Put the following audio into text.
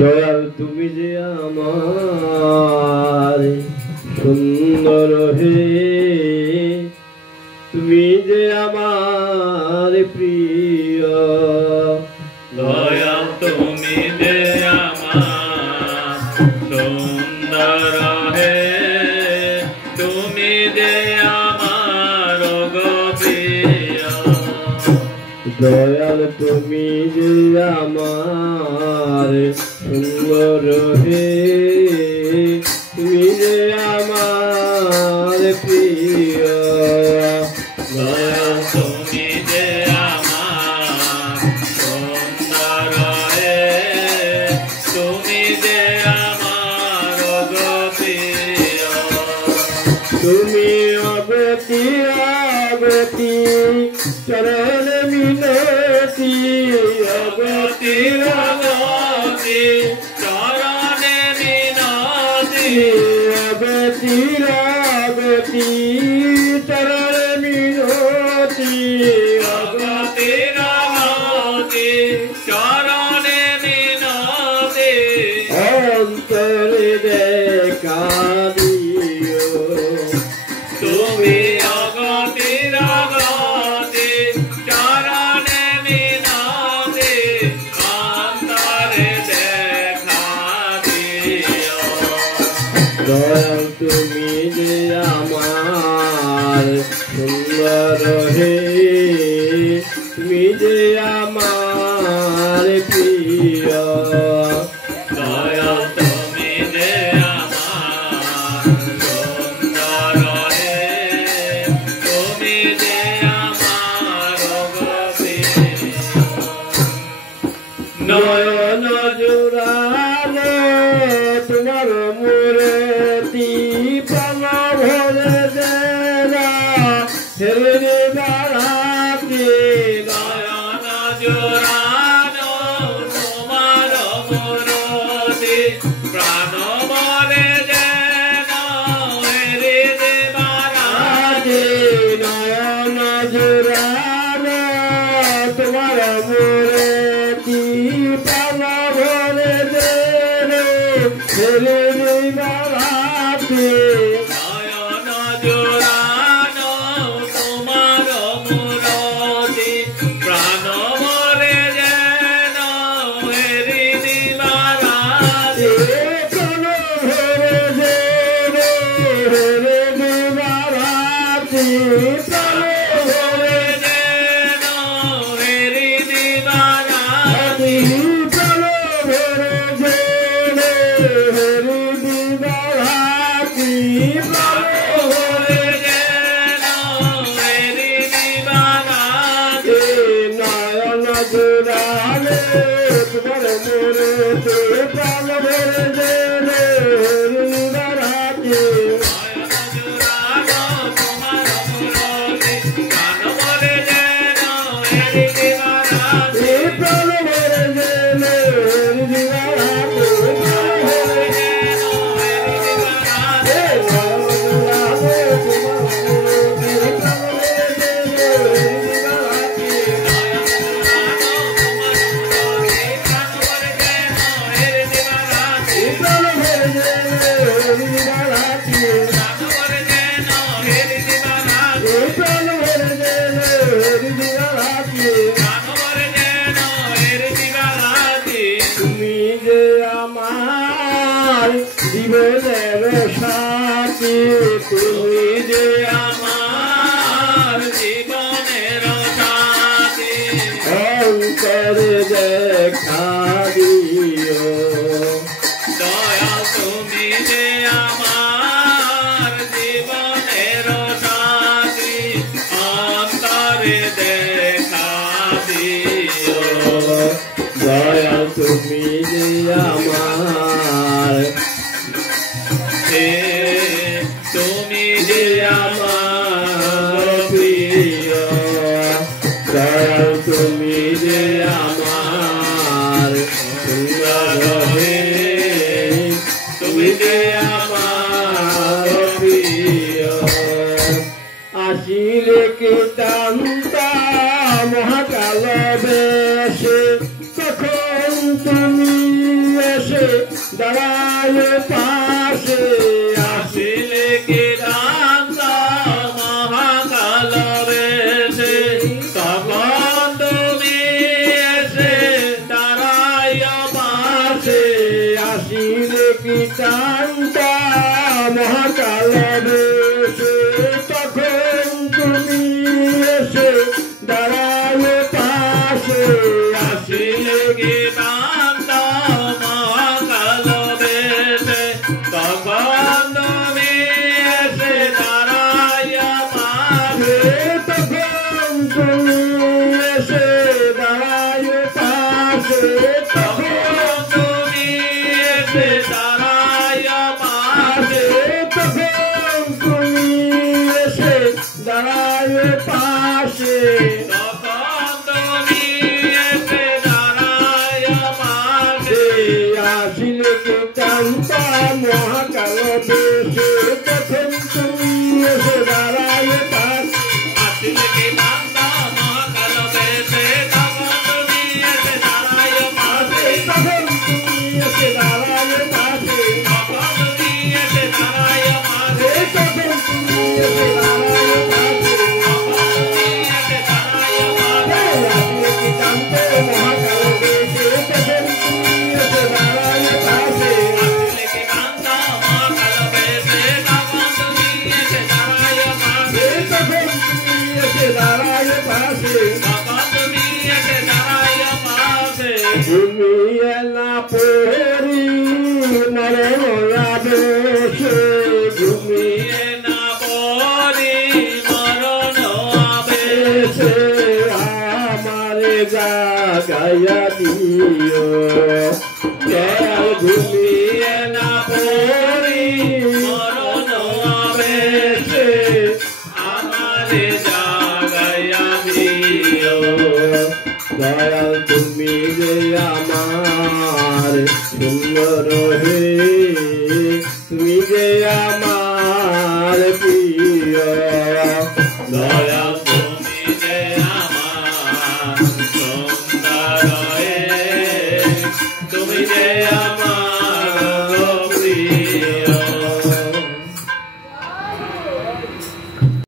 দয়াল তুমি যে আমার সুন্দর হে, তুমি যে আমার প্রিয়। দয়াল তুমি যে আমার সুন্দর হে, তুমি যে আমার প্রিয়। দয়াল তুমি যে আমার সুন্দর হে, তুমি যে আমার প্রিয়। দয়াল তুমি যে আমার সুন্দর হে, তুমি যে আমার প্রিয়। তুমি অগতি অগতি চরণ মিনতি, অগতি অগতি চরণে মিনতি, অগতি অগতি চরণ মিনতি, অগতি অগতি চরণে মিনতি। অন্তরে দেখা দিও তুমি অগতি অগতি চরণে মিনতি, অন্তরে দেখা দিও। দয়াল তুমি যে আমার সুন্দর হে, তুমি যে আমার প্রিয়। দয়াল তুমি যে আমার সুন্দর হে, তুমি যে আমার প্রিয়। নয়ন জোড়ালে তোমার মূর্তি, প্রাণ ভরে দেনা হেরে বাড়াতে। নয়ন জোড়ানো তোমার মূরতি, প্রাণ বলে যেন হৃদয় বাড়াতে। নয়ন জোড়ালে তোমার মূর্তি, প্রাণ ভরে দেনা হেরে বাড়াতে। নয়ন জোড়ানো তোমার মূরতি, প্রাণ বলে যেন হৃদয় বাড়াতে। প্রাণ ভরে দেনা হেরে বাড়াতে। প্রাণ ভরে যেন হৃদয় বাড়াতে। প্রাণ ভরে দেনা হেরে বাড়াতে। প্রাণ ভরে যেন হৃদয় বাড়াতে। নয়ন জোড়ালে তোমার মূর্তি, প্রাণ ভরে দেনা হেরে বাড়াতে। তুমি যে আমার জীবনের সাথী, তুমি যে আমার জীবনের সাথী, অন্তরে দেখা দিও। দয়াল তুমি যে আমার জীবনের সাথী, অন্তরে দেখা দিও। দয়াল তুমি যে আমার, তুমি যে আমার প্রিয়। দয়াল তুমি যে আমার সুন্দর হে, তুমি যে আমার প্রিয়। আসিলে কীর্তনতা মহাকাল বেশে, তখন তুমি এসে দাঁড়ায় পাশে আসিলে কি দান্ত মহাকাল বেশে তখন তুমি এসে দাঁড়ায় পাশে আসিলে কি টানটা মহাকাল বেশে তখন তুমি এসে দাঁড়ায় পাশে আসিলে কি দান্ত মহাকাল বেশে তখন তুমি এসে দাঁড়ায় পাশে তখন তুমি এসে দাঁড়ায় পাশে তখন তুমি এসে দাঁড়ায় পাশে তখন তুমি এসে দাঁড়ায় পাশে তখন তুমি এসে দাঁড়ায় পাশে আসিলে কি কান্তা মহাকাল বেশে তখন তুমি এসে দাঁড়ায় পাশে আসিলে কি দান্ত মহাকাল বেশে তখন তুমি এসে দাঁড়ায় পাশে তখন তুমি এসে দাঁড়ায় পাশে তখন তুমি এসে দাঁড়ায় পাশে তখন তুমি এসে দাঁড়ায় পাশে তখন তুমি এসে দাঁড়ায় পাশে আসিলে কি কান্তা মহাকাল বেশে তখন তুমি এসে দাঁড়ায় পাশে আসিলে কি দান্ত মহাকাল বেশে তখন তুমি এসে দাঁড়ায় পাশে তখন তুমি এসে দাঁড়ায় পাশে তখন তুমি এসে দাঁড়ায় পাশে তুমি এলা পরি মরণা বেশে তুমি এ না পরি মরণ আবেশে আমারে জাগায়া দিও দয়াল ঘুমিয়ে না পরি মরণ আবেশে আমারে জাগাইয়া দিও দয়াল তুমি যে আমার সুন্দর হে